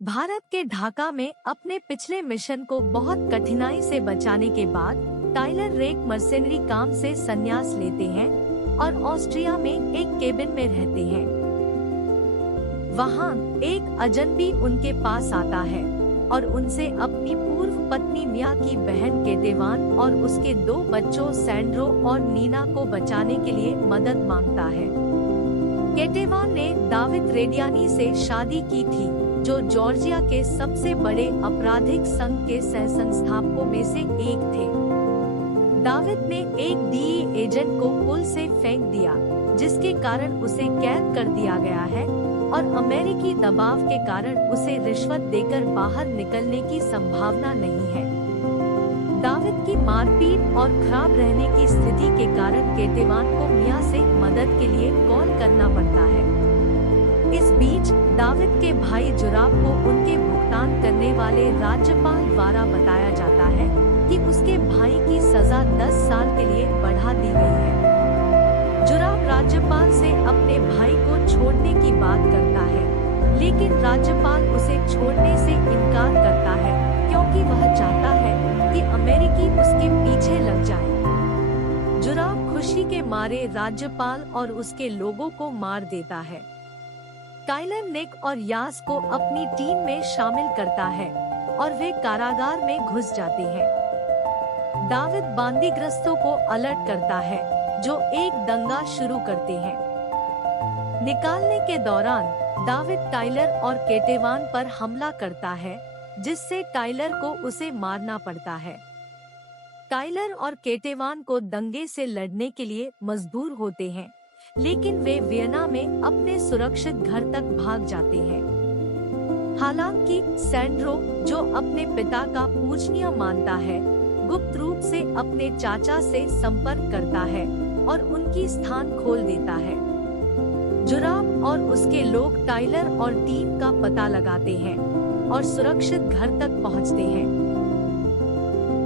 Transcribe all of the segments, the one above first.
भारत के ढाका में अपने पिछले मिशन को बहुत कठिनाई से बचाने के बाद टाइलर रेक मर्सेनरी काम से संन्यास लेते हैं और ऑस्ट्रिया में एक केबिन में रहते हैं। वहाँ एक अजनबी उनके पास आता है और उनसे अपनी पूर्व पत्नी मिया की बहन केटेवान और उसके 2 बच्चों सैंड्रो और नीना को बचाने के लिए मदद मांगता है। केटेवान ने दाविद रेडियानी से शादी की थी, जो जॉर्जिया के सबसे बड़े आपराधिक संघ के सहसंस्थापकों में से एक थे। दाविद ने एक डीई एजेंट को पुल से फेंक दिया, जिसके कारण उसे कैद कर दिया गया है और अमेरिकी दबाव के कारण उसे रिश्वत देकर बाहर निकलने की संभावना नहीं है। दाविद की मारपीट और खराब रहने की स्थिति के कारण केटेवान को मिया से मदद के लिए कॉल करना पड़ता है। इस बीच दाविद के भाई जुराब को उनके भुगतान करने वाले राज्यपाल द्वारा बताया जाता है कि उसके भाई की सजा 10 साल के लिए बढ़ा दी गई है। जुराब राज्यपाल से अपने भाई को छोड़ने की बात करता है, लेकिन राज्यपाल उसे छोड़ने से इनकार करता है क्योंकि वह चाहता है कि अमेरिकी उसके पीछे लग जाए। जुराब खुशी के मारे राज्यपाल और उसके लोगों को मार देता है। टाइलर निक और यास को अपनी टीम में शामिल करता है और वे कारागार में घुस जाते हैं। दाविद बंदीग्रस्तों को अलर्ट करता है, जो एक दंगा शुरू करते हैं। निकालने के दौरान दाविद टाइलर और केटेवान पर हमला करता है, जिससे टाइलर को उसे मारना पड़ता है। टाइलर और केटेवान को दंगे से लड़ने के लिए मजबूर होते हैं, लेकिन वे वियना में अपने सुरक्षित घर तक भाग जाते हैं। हालांकि सैंड्रो, जो अपने पिता का पूजनीय मानता है, गुप्त रूप से अपने चाचा से संपर्क करता है और उनकी स्थान खोल देता है। जुराब और उसके लोग टाइलर और टीम का पता लगाते हैं और सुरक्षित घर तक पहुंचते हैं।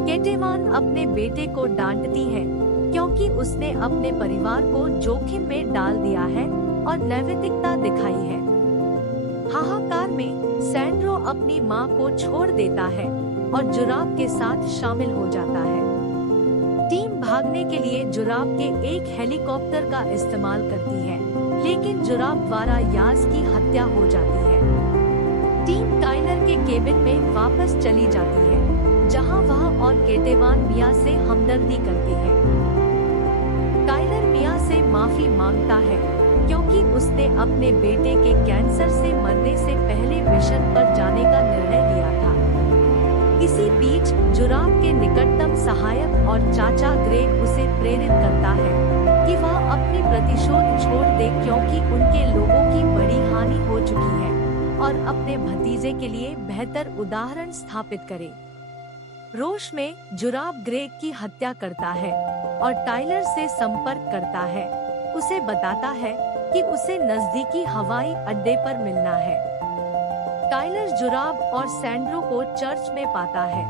केटेवान अपने बेटे को डांटती है क्योंकि उसने अपने परिवार को जोखिम में डाल दिया है और नैतिकता दिखाई है। हाहाकार में सैंड्रो अपनी मां को छोड़ देता है और जुराब के साथ शामिल हो जाता है। टीम भागने के लिए जुराब के एक हेलीकॉप्टर का इस्तेमाल करती है, लेकिन जुराब द्वारा यास की हत्या हो जाती है। टीम टाइलर के केबिन में वापस चली जाती है, जहां वह और केटेवान मिया से हमदर्दी करते हैं। टाइलर मिया से माफी मांगता है क्योंकि उसने अपने बेटे के कैंसर से मरने से पहले मिशन पर जाने का निर्णय लिया था। इसी बीच जुराब के निकटतम सहायक और चाचा ग्रेग उसे प्रेरित करता है कि वह अपनी प्रतिशोध छोड़ दे क्योंकि उनके लोगों की बड़ी हानि हो चुकी है और अपने भतीजे के लिए बेहतर उदाहरण स्थापित करे। रोष में जुराब ग्रेग की हत्या करता है और टाइलर से संपर्क करता है। उसे बताता है कि उसे नजदीकी हवाई अड्डे पर मिलना है। टाइलर जुराब और सैंड्रो को चर्च में पाता है,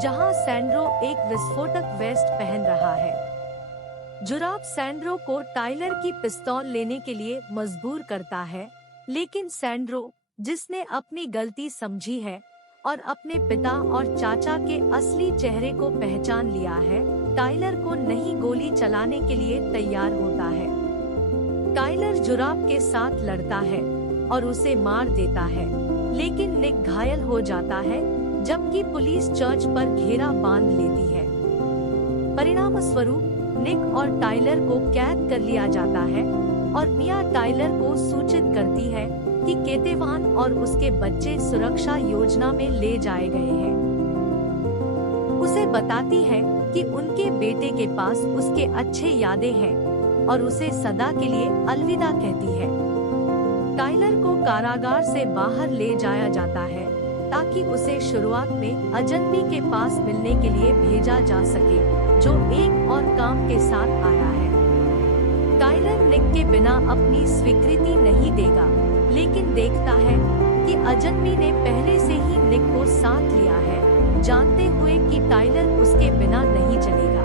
जहां सैंड्रो एक विस्फोटक वेस्ट पहन रहा है। जुराब सैंड्रो को टाइलर की पिस्तौल लेने के लिए मजबूर करता है, लेकिन सैंड्रो, जिसने अपनी गलती समझी है और अपने पिता और चाचा के असली चेहरे को पहचान लिया है, टाइलर को नहीं गोली चलाने के लिए तैयार होता है। टाइलर जुराब के साथ लड़ता है और उसे मार देता है, लेकिन निक घायल हो जाता है, जबकि पुलिस चर्च पर घेरा बांध लेती है। परिणाम स्वरूप निक और टाइलर को कैद कर लिया जाता है और मिया टाइलर को सूचित करती है कि केटेवान और उसके बच्चे सुरक्षा योजना में ले जाए गए हैं। उसे बताती है कि उनके बेटे के पास उसके अच्छे यादें हैं और उसे सदा के लिए अलविदा कहती है। टाइलर को कारागार से बाहर ले जाया जाता है ताकि उसे शुरुआत में अजनबी के पास मिलने के लिए भेजा जा सके, जो एक और काम के साथ आया है। टाइलर निक के बिना अपनी स्वीकृति नहीं देगा, लेकिन देखता है कि अजनबी ने पहले से ही निक को साथ लिया है, जानते हुए कि टाइलर उसके बिना नहीं चलेगा।